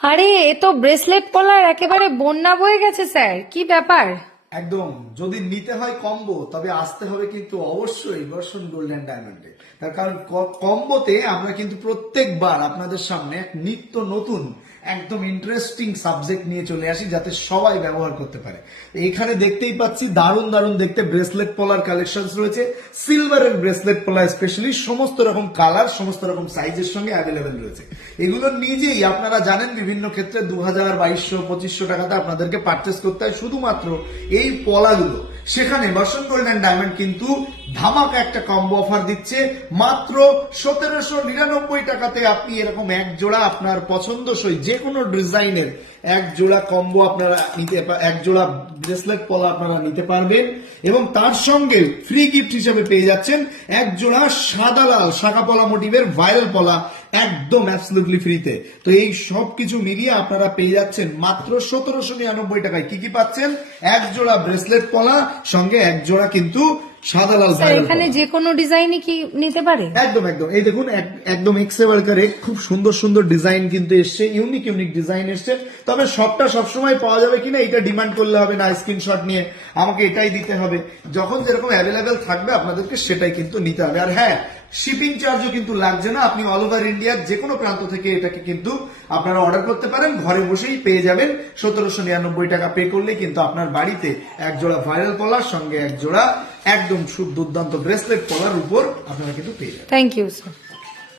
আরে এ তো ব্রেসলেট পলার একেবারে বন্যা বয়ে গেছে স্যার, কি ব্যাপার? একদম, যদি নিতে হয় কম্বো তবে আসতে হবে কিন্তু অবশ্যই বর্ষণ গোল্ড অ্যান্ড ডায়মন্ডে। তার কারণ কম্বোতে আমরা কিন্তু প্রত্যেকবার আপনাদের সামনে এক নিত্য নতুন একদম ইন্টারেস্টিং সাবজেক্ট নিয়ে চলে আসি, যাতে সবাই ব্যবহার করতে পারে। এখানে দেখতেই পাচ্ছি দারুণ দারুণ দেখতে ব্রেসলেট পলার কালেকশন রয়েছে। সিলভারের ব্রেসলেট পলা স্পেশালি সমস্ত রকম কালার, সমস্ত রকম সাইজের সঙ্গে অ্যাভেলেবেল রয়েছে। এগুলো নিজেই আপনারা জানেন বিভিন্ন ক্ষেত্রে 2000, 2200, 2500 টাকাতে আপনাদেরকে পারচেস করতে হয় শুধুমাত্র এই পলাগুলো। সেখানে বর্ষণ গোল্ড অ্যান্ড ডায়মন্ড কিন্তু ধামাকা একটা কম্বো অফার দিচ্ছে। মাত্র 1799 টাকাতে আপনি এরকম এক জোড়া আপনার পছন্দসই যে কোনো ডিজাইনের এক জোড়া কম্বো আপনারা এক জোড়া ব্রেসলেট পলা আপনারা নিতে পারবেন, এবং তার সঙ্গে ফ্রি গিফট হিসেবে পেয়ে যাচ্ছেন এক জোড়া সাদা লাল শাখা পলা মোটিভের ভাইরাল পলা, একদম অ্যাবসলিউটলি ফ্রিতে। তো এই সব কিছু মিলিয়ে আপনারা পেয়ে যাচ্ছেন মাত্র 1799 টাকায়। কি কি পাচ্ছেন? এক জোড়া ব্রেসলেট পলা, সঙ্গে এক জোড়া কিন্তু সাদা লাল স্যার ভাইরাল এখানে পলা। যে কোনো ডিজাইনই কি নিতে পারে? একদম একদম, এই দেখুন একদম এক্সে ওয়ার্কারে খুব সুন্দর সুন্দর ডিজাইন কিন্তু এসছে, ইউনিক ইউনিক ডিজাইন এসছে। তবে সবটা সবসময় পাওয়া যাবে কিনা এটা ডিমান্ড করলে হবে না, স্ক্রিনশট নিয়ে আমাকে এটাই দিতে হবে। যখন যেরকম অ্যাভেলেবেল থাকবে আপনাদেরকে সেটাই কিন্তু নিতে হবে। আর হ্যাঁ, শিপিং চার্জও কিন্তু লাগছে না, আপনি অল ওভার ইন্ডিয়ার যে কোনো প্রান্ত থেকে এটাকে কিন্তু আপনারা অর্ডার করতে পারেন, ঘরে বসেই পেয়ে যাবেন। 1799 টাকা পে করলে কিন্তু আপনার বাড়িতে এক জোড়া ভাইরাল পলার সঙ্গে এক জোড়া একদম দুর্দান্ত ব্রেসলেট পলার উপর আপনারা কিন্তু পেয়ে যাবেন। Thank you sir.